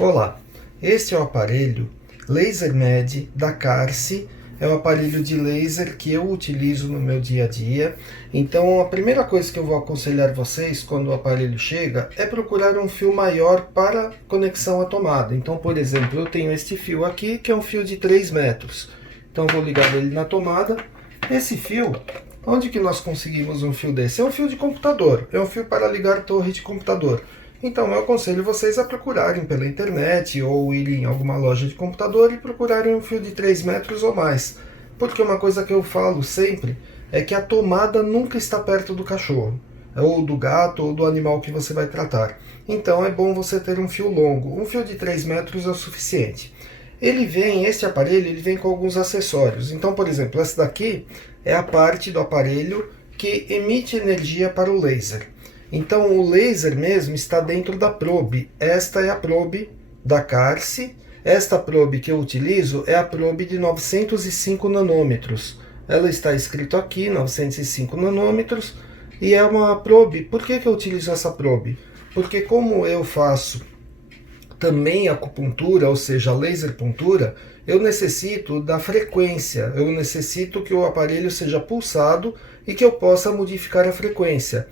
Olá, este é o aparelho LaserMed da Carse. É um aparelho de laser que eu utilizo no meu dia a dia. Então a primeira coisa que eu vou aconselhar vocês quando o aparelho chega é procurar um fio maior para conexão à tomada. Então, por exemplo, eu tenho este fio aqui que é um fio de 3 metros. Então eu vou ligar ele na tomada. Esse fio, onde que nós conseguimos um fio desse? É um fio de computador, é um fio para ligar torre de computador. Então eu aconselho vocês a procurarem pela internet ou irem em alguma loja de computador e procurarem um fio de 3 metros ou mais. Porque uma coisa que eu falo sempre é que a tomada nunca está perto do cachorro, ou do gato, ou do animal que você vai tratar. Então é bom você ter um fio longo. Um fio de 3 metros é o suficiente. Este aparelho, ele vem com alguns acessórios. Então, por exemplo, essa daqui é a parte do aparelho que emite energia para o laser. Então o laser mesmo está dentro da probe. Esta é a probe da Carse. Esta probe que eu utilizo é a probe de 905 nanômetros. Ela está escrito aqui, 905 nanômetros. E é uma probe. Por que eu utilizo essa probe? Porque como eu faço também acupuntura, ou seja, laser puntura, eu necessito da frequência. Eu necessito que o aparelho seja pulsado e que eu possa modificar a frequência.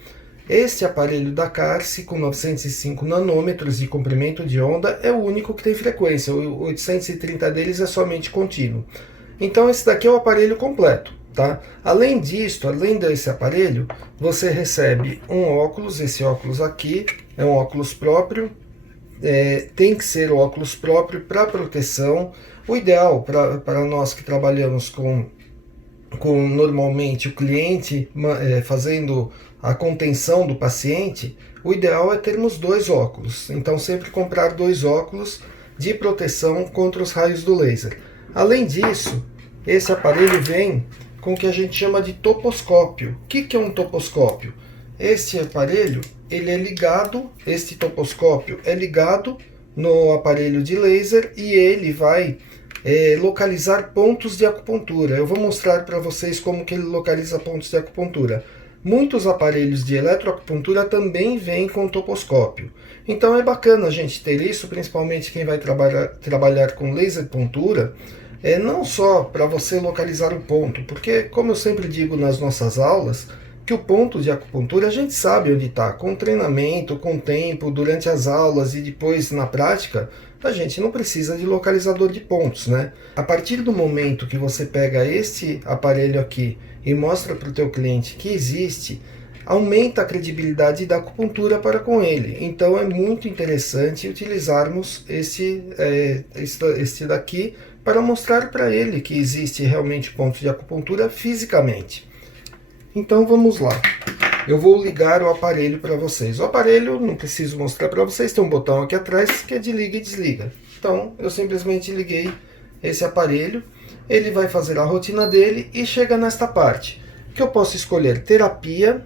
Este aparelho da Carse, com 905 nanômetros de comprimento de onda, é o único que tem frequência. O 830 deles é somente contínuo. Então esse daqui é o aparelho completo, tá? Além disto, além desse aparelho, você recebe um óculos. Esse óculos aqui é um óculos próprio. Tem que ser o óculos próprio para proteção. O ideal para nós que trabalhamos com normalmente o cliente fazendo a contenção do paciente, o ideal é termos 2 óculos. Então sempre comprar 2 óculos de proteção contra os raios do laser. Além disso, esse aparelho vem com o que a gente chama de toposcópio. O que é um toposcópio? Este aparelho, ele é ligado, este toposcópio é ligado no aparelho de laser e ele vai localizar pontos de acupuntura. Eu vou mostrar para vocês como que ele localiza pontos de acupuntura. Muitos aparelhos de eletroacupuntura também vêm com toposcópio. Então é bacana a gente ter isso, principalmente quem vai trabalhar com laser puntura, não só para você localizar o ponto, porque como eu sempre digo nas nossas aulas, que o ponto de acupuntura a gente sabe onde está, com treinamento, com tempo, durante as aulas e depois na prática, a gente não precisa de localizador de pontos, né? A partir do momento que você pega este aparelho aqui e mostra para o teu cliente que existe, aumenta a credibilidade da acupuntura para com ele. Então é muito interessante utilizarmos este daqui para mostrar para ele que existe realmente ponto de acupuntura fisicamente. Então vamos lá. Eu vou ligar o aparelho para vocês. O aparelho, não preciso mostrar para vocês, tem um botão aqui atrás que é de liga e desliga. Então eu simplesmente liguei esse aparelho. Ele vai fazer a rotina dele e chega nesta parte, que eu posso escolher terapia,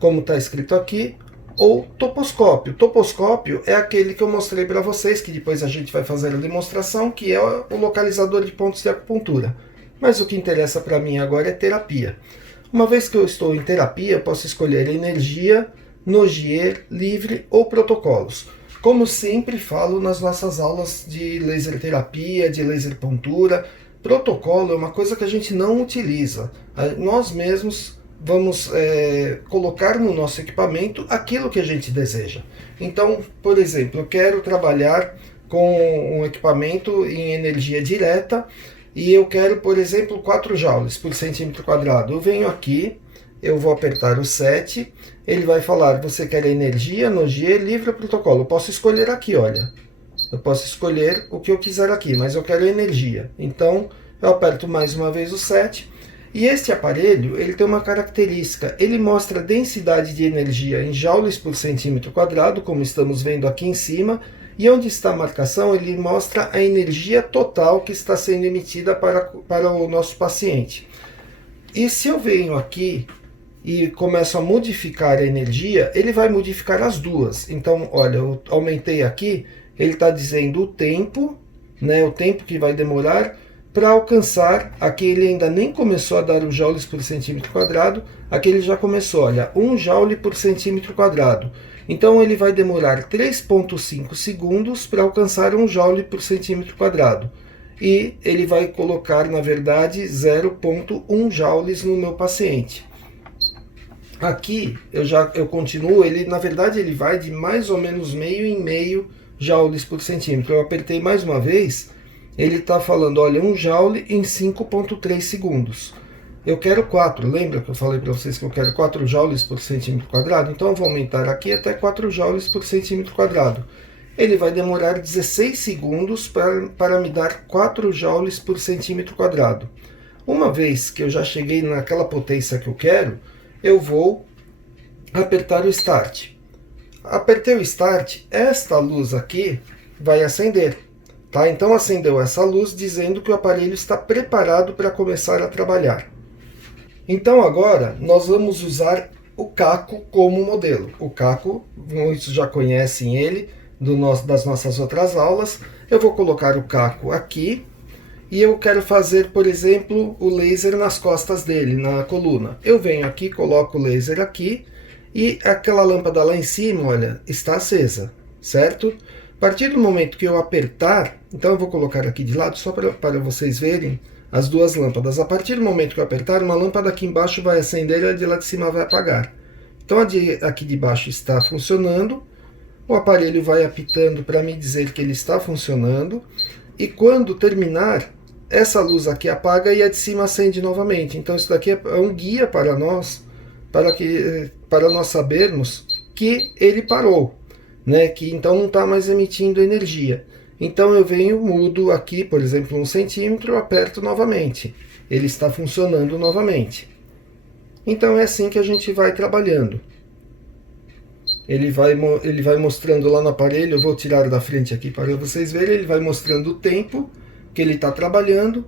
como está escrito aqui, ou toposcópio. Toposcópio é aquele que eu mostrei para vocês, que depois a gente vai fazer a demonstração, que é o localizador de pontos de acupuntura. Mas o que interessa para mim agora é terapia. Uma vez que eu estou em terapia, posso escolher energia, Nogier, livre ou protocolos. Como sempre falo nas nossas aulas de laser terapia, de laser puntura, protocolo é uma coisa que a gente não utiliza. Nós mesmos vamos colocar no nosso equipamento aquilo que a gente deseja. Então, por exemplo, eu quero trabalhar com um equipamento em energia direta, e eu quero, por exemplo, 4 joules por centímetro quadrado. Eu venho aqui, eu vou apertar o 7, ele vai falar, você quer energia, Nogier, livre ou protocolo? Eu posso escolher aqui, olha. Eu posso escolher o que eu quiser aqui, mas eu quero energia. Então, eu aperto mais uma vez o 7. E este aparelho, ele tem uma característica, ele mostra a densidade de energia em joules por centímetro quadrado, como estamos vendo aqui em cima, e onde está a marcação, ele mostra a energia total que está sendo emitida para o nosso paciente. E se eu venho aqui e começo a modificar a energia, ele vai modificar as duas. Então, olha, eu aumentei aqui, ele está dizendo o tempo, né, o tempo que vai demorar para alcançar, aqui ele ainda nem começou a dar o joules por centímetro quadrado, aqui ele já começou, olha, 1 joule por centímetro quadrado. Então ele vai demorar 3,5 segundos para alcançar 1 joule por centímetro quadrado. E ele vai colocar, na verdade, 0,1 joules no meu paciente. Aqui eu continuo, ele na verdade ele vai de mais ou menos meio em meio joules por centímetro. Eu apertei mais uma vez, ele está falando, olha, 1 joule em 5,3 segundos. Eu quero 4, lembra que eu falei para vocês que eu quero 4 joules por centímetro quadrado? Então eu vou aumentar aqui até 4 joules por centímetro quadrado. Ele vai demorar 16 segundos para me dar 4 joules por centímetro quadrado. Uma vez que eu já cheguei naquela potência que eu quero, eu vou apertar o Start. Apertei o Start, esta luz aqui vai acender. Tá? Então acendeu essa luz dizendo que o aparelho está preparado para começar a trabalhar. Então agora nós vamos usar o Caco como modelo. O Caco, muitos já conhecem ele das nossas outras aulas. Eu vou colocar o Caco aqui. E eu quero fazer, por exemplo, o laser nas costas dele, na coluna. Eu venho aqui, coloco o laser aqui e aquela lâmpada lá em cima, olha, está acesa, certo? A partir do momento que eu apertar, então eu vou colocar aqui de lado só para vocês verem as duas lâmpadas. A partir do momento que eu apertar, uma lâmpada aqui embaixo vai acender e a de lá de cima vai apagar. Então a aqui de baixo está funcionando, o aparelho vai apitando para me dizer que ele está funcionando e quando terminar, essa luz aqui apaga e a de cima acende novamente. Então isso daqui é um guia para nós, para nós sabermos que ele parou, né? Que então não está mais emitindo energia. Então eu venho, mudo aqui, por exemplo, 1 centímetro, aperto novamente. Ele está funcionando novamente. Então é assim que a gente vai trabalhando. Ele vai mostrando lá no aparelho, eu vou tirar da frente aqui para vocês verem, ele vai mostrando o tempo que ele está trabalhando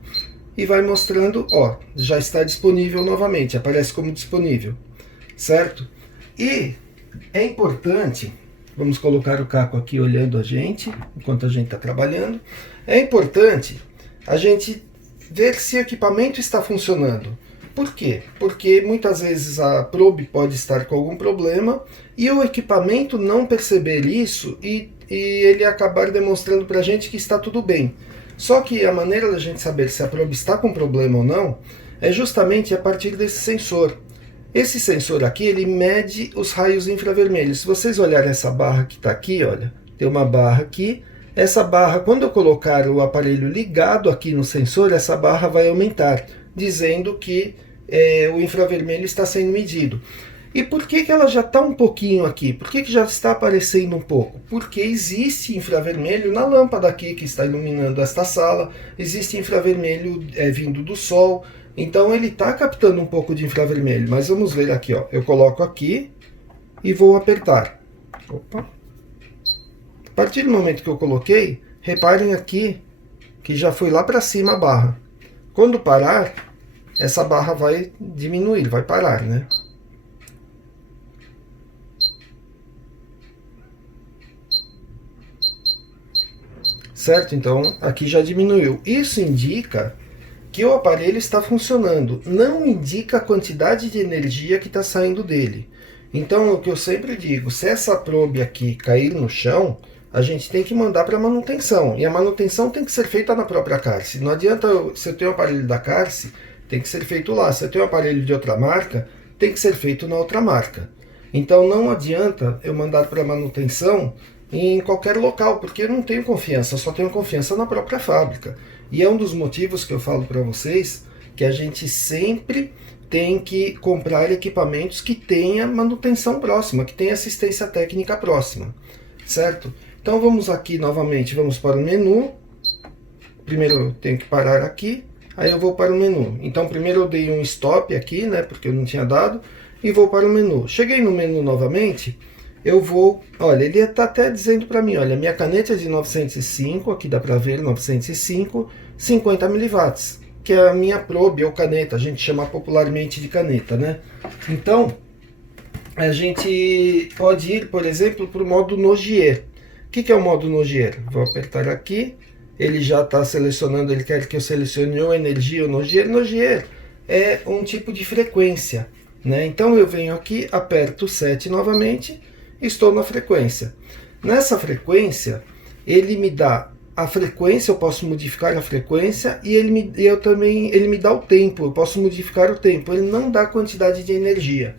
e vai mostrando, ó, já está disponível novamente, aparece como disponível, certo? E é importante, vamos colocar o Caco aqui olhando a gente, enquanto a gente está trabalhando, é importante a gente ver se o equipamento está funcionando. Por quê? Porque muitas vezes a probe pode estar com algum problema e o equipamento não perceber isso e ele acabar demonstrando para a gente que está tudo bem. Só que a maneira da gente saber se a probe está com problema ou não é justamente a partir desse sensor. Esse sensor aqui, ele mede os raios infravermelhos. Se vocês olharem essa barra que está aqui, olha, tem uma barra aqui. Essa barra, quando eu colocar o aparelho ligado aqui no sensor, essa barra vai aumentar, dizendo que o infravermelho está sendo medido. E por que ela já está um pouquinho aqui? Por que já está aparecendo um pouco? Porque existe infravermelho na lâmpada aqui que está iluminando esta sala, existe infravermelho vindo do sol, então ele está captando um pouco de infravermelho. Mas vamos ver aqui, ó. Eu coloco aqui e vou apertar. Opa. A partir do momento que eu coloquei, reparem aqui que já foi lá para cima a barra. Quando parar, essa barra vai diminuir, vai parar, né? Certo? Então, aqui já diminuiu. Isso indica que o aparelho está funcionando. Não indica a quantidade de energia que está saindo dele. Então, o que eu sempre digo, se essa probe aqui cair no chão, a gente tem que mandar para manutenção. E a manutenção tem que ser feita na própria Carse. Não adianta, se eu tenho um aparelho da Carse, tem que ser feito lá. Se eu tenho um aparelho de outra marca, tem que ser feito na outra marca. Então, não adianta eu mandar para manutenção em qualquer local, porque eu não tenho confiança, só tenho confiança na própria fábrica. E é um dos motivos que eu falo para vocês que a gente sempre tem que comprar equipamentos que tenha manutenção próxima, que tenha assistência técnica próxima, certo? Então vamos aqui novamente, vamos para o menu. Primeiro eu tenho que parar aqui, aí eu vou para o menu. Então primeiro eu dei um stop aqui, né, porque eu não tinha dado, e vou para o menu. Cheguei no menu novamente, eu vou, olha, ele está até dizendo para mim, olha, minha caneta é de 905, aqui dá para ver, 905, 50 mW, que é a minha probe ou caneta, a gente chama popularmente de caneta, né? Então, a gente pode ir, por exemplo, para o modo Nogier. O que é o modo Nogier? Vou apertar aqui, ele já está selecionando, ele quer que eu selecione ou energia ou Nogier. Nogier é um tipo de frequência, né? Então eu venho aqui, aperto 7 novamente, estou na frequência. Nessa frequência, ele me dá a frequência, eu posso modificar a frequência, e ele me dá o tempo, eu posso modificar o tempo. Ele não dá quantidade de energia.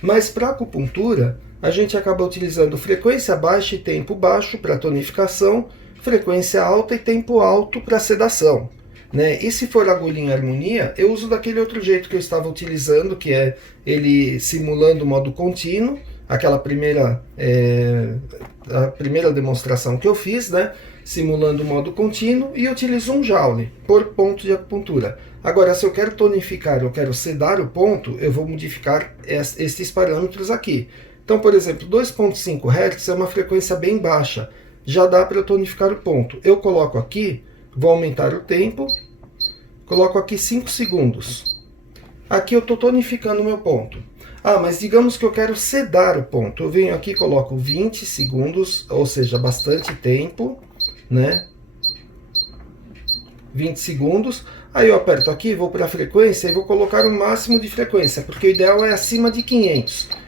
Mas para acupuntura, a gente acaba utilizando frequência baixa e tempo baixo para tonificação, frequência alta e tempo alto para sedação, né? E se for agulha em harmonia, eu uso daquele outro jeito que eu estava utilizando, que é ele simulando o modo contínuo, aquela a primeira demonstração que eu fiz, né? Simulando o modo contínuo, e utilizo um joule por ponto de acupuntura. Agora, se eu quero tonificar, eu quero sedar o ponto, eu vou modificar esses parâmetros aqui. Então, por exemplo, 2.5 Hz é uma frequência bem baixa, já dá para tonificar o ponto. Eu coloco aqui, vou aumentar o tempo, coloco aqui 5 segundos. Aqui eu estou tonificando o meu ponto. Ah, mas digamos que eu quero sedar o ponto. Eu venho aqui e coloco 20 segundos, ou seja, bastante tempo, né? 20 segundos. Aí eu aperto aqui, vou para a frequência e vou colocar o máximo de frequência, porque o ideal é acima de 500.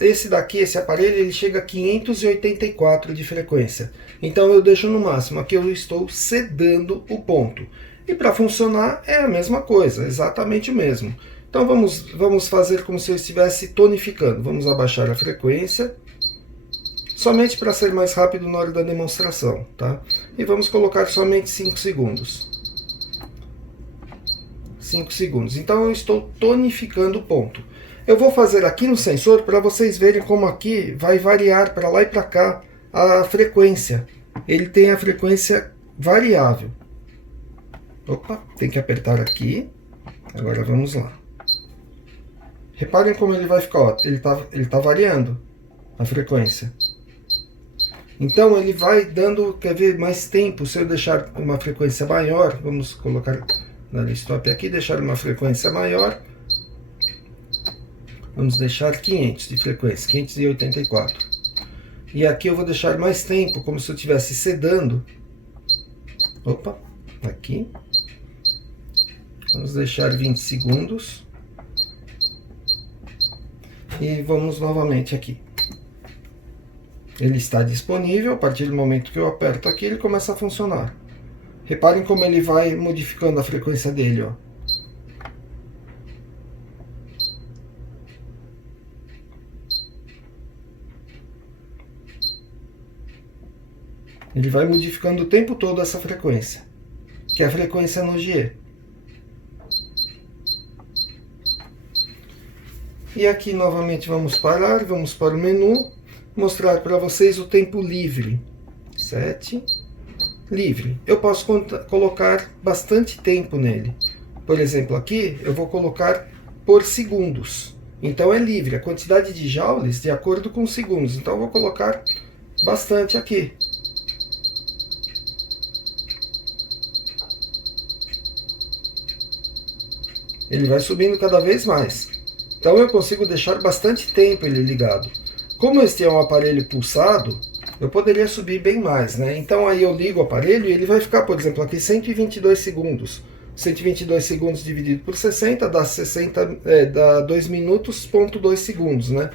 Esse daqui, esse aparelho, ele chega a 584 de frequência. Então eu deixo no máximo. Aqui eu estou sedando o ponto. E para funcionar é a mesma coisa, exatamente o mesmo. Então vamos fazer como se eu estivesse tonificando. Vamos abaixar a frequência, somente para ser mais rápido na hora da demonstração, tá? E vamos colocar somente 5 segundos. 5 segundos. Então eu estou tonificando o ponto. Eu vou fazer aqui no sensor para vocês verem como aqui vai variar para lá e para cá a frequência. Ele tem a frequência variável. Opa, tem que apertar aqui. Agora vamos lá. Reparem como ele vai ficar, ó. Ele tá variando a frequência. Então ele vai dando, quer ver, mais tempo. Se eu deixar uma frequência maior, vamos colocar na stop aqui, deixar uma frequência maior. Vamos deixar 500 de frequência, 584. E aqui eu vou deixar mais tempo, como se eu estivesse sedando. Opa, aqui. Vamos deixar 20 segundos. E vamos novamente aqui. Ele está disponível, a partir do momento que eu aperto aqui, ele começa a funcionar. Reparem como ele vai modificando a frequência dele, ó. Ele vai modificando o tempo todo essa frequência, que é a frequência Nogier. E aqui novamente vamos parar, vamos para o menu, mostrar para vocês o tempo livre. 7, livre. Eu posso colocar bastante tempo nele. Por exemplo, aqui eu vou colocar por segundos. Então é livre, a quantidade de joules de acordo com segundos. Então eu vou colocar bastante aqui. Ele vai subindo cada vez mais. Então eu consigo deixar bastante tempo ele ligado. Como este é um aparelho pulsado, eu poderia subir bem mais, né? Então aí eu ligo o aparelho e ele vai ficar, por exemplo, aqui 122 segundos. 122 segundos dividido por 60 dá 2 minutos, ponto 2 segundos, né?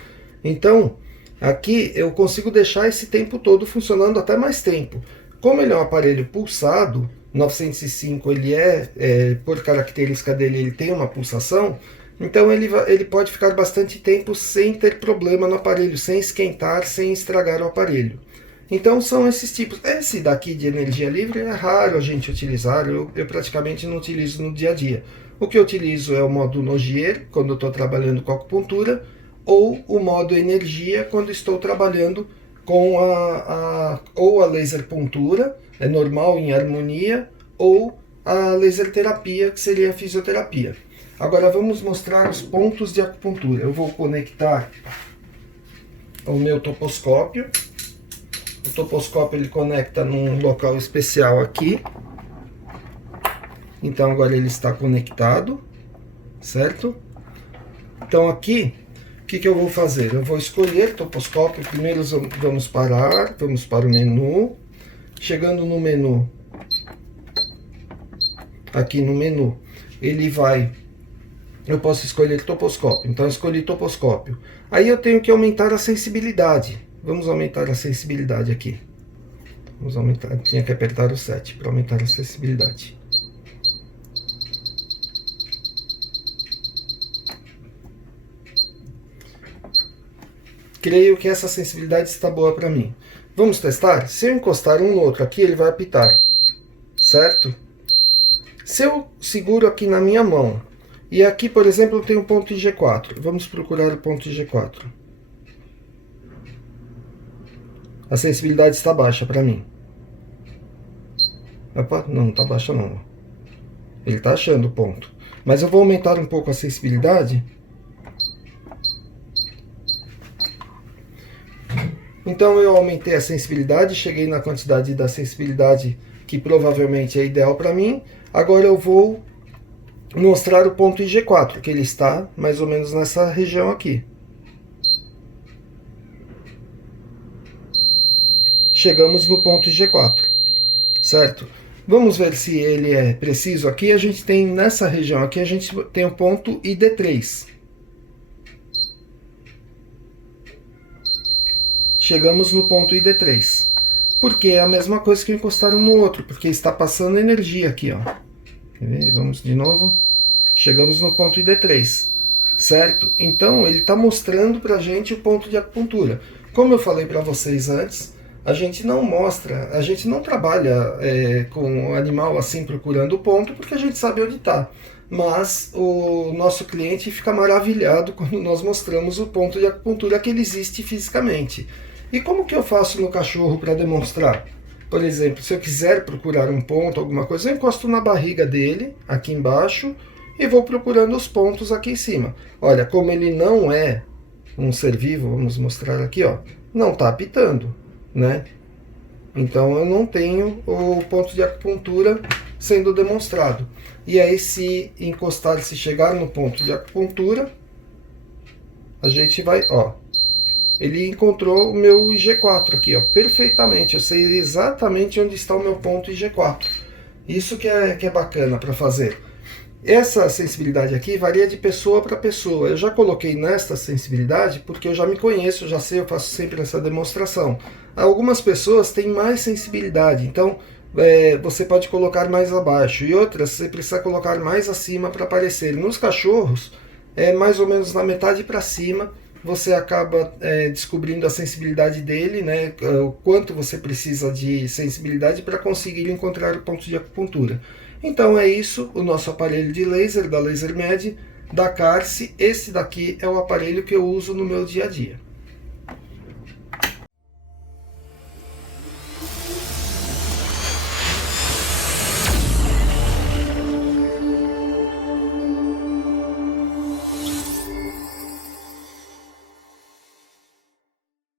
Então, aqui eu consigo deixar esse tempo todo funcionando até mais tempo. Como ele é um aparelho pulsado, 905 ele por característica dele, ele tem uma pulsação, então ele pode ficar bastante tempo sem ter problema no aparelho, sem esquentar, sem estragar o aparelho. Então são esses tipos. Esse daqui de energia livre é raro a gente utilizar, eu praticamente não utilizo no dia a dia. O que eu utilizo é o modo Nogier, quando eu estou trabalhando com acupuntura, ou o modo energia, quando estou trabalhando com ou a laser puntura, é normal em harmonia, ou a laser terapia, que seria a fisioterapia. Agora vamos mostrar os pontos de acupuntura. Eu vou conectar o meu toposcópio. O toposcópio ele conecta num local especial aqui. Então agora ele está conectado, certo? Então aqui, o que eu vou fazer? Eu vou escolher toposcópio. Primeiro vamos parar, vamos para o menu. Chegando no menu, aqui no menu, eu posso escolher toposcópio, então eu escolhi toposcópio. Aí eu tenho que aumentar a sensibilidade. Vamos aumentar a sensibilidade aqui. Vamos aumentar, tinha que apertar o 7 para aumentar a sensibilidade. Creio que essa sensibilidade está boa para mim. Vamos testar? Se eu encostar um no outro aqui, ele vai apitar, certo? Se eu seguro aqui na minha mão, e aqui, por exemplo, eu tenho um ponto IG4. Vamos procurar o ponto IG4. A sensibilidade está baixa para mim. Opa, não está baixa não. Ele está achando o ponto. Mas eu vou aumentar um pouco a sensibilidade. Então eu aumentei a sensibilidade, cheguei na quantidade da sensibilidade que provavelmente é ideal para mim. Agora eu vou mostrar o ponto IG4, que ele está mais ou menos nessa região aqui. Chegamos no ponto IG4, certo? Vamos ver se ele é preciso aqui. A gente tem nessa região aqui, a gente tem o ponto ID3. Chegamos no ponto ID3. Porque é a mesma coisa que encostar um no outro, porque está passando energia aqui, ó. Quer ver? Vamos de novo. Chegamos no ponto ID3, certo? Então ele está mostrando para a gente o ponto de acupuntura. Como eu falei para vocês antes, a gente não mostra, a gente não trabalha com o animal assim procurando o ponto, porque a gente sabe onde está. Mas o nosso cliente fica maravilhado quando nós mostramos o ponto de acupuntura que ele existe fisicamente. E como que eu faço no cachorro para demonstrar? Por exemplo, se eu quiser procurar um ponto, alguma coisa, eu encosto na barriga dele, aqui embaixo, e vou procurando os pontos aqui em cima. Olha, como ele não é um ser vivo, vamos mostrar aqui, ó, não está apitando, né? Então eu não tenho o ponto de acupuntura sendo demonstrado. E aí se encostar, se chegar no ponto de acupuntura, a gente vai, ó, ele encontrou o meu IG4 aqui, ó, perfeitamente. Eu sei exatamente onde está o meu ponto IG4. Isso que é bacana para fazer. Essa sensibilidade aqui varia de pessoa para pessoa. Eu já coloquei nesta sensibilidade porque eu já me conheço, já sei, eu faço sempre essa demonstração. Algumas pessoas têm mais sensibilidade, então você pode colocar mais abaixo. E outras você precisa colocar mais acima para aparecer. Nos cachorros, mais ou menos na metade para cima, você acaba descobrindo a sensibilidade dele, né? O quanto você precisa de sensibilidade para conseguir encontrar o ponto de acupuntura. Então é isso, o nosso aparelho de laser, da LaserMed, da Carse. Esse daqui é o aparelho que eu uso no meu dia a dia.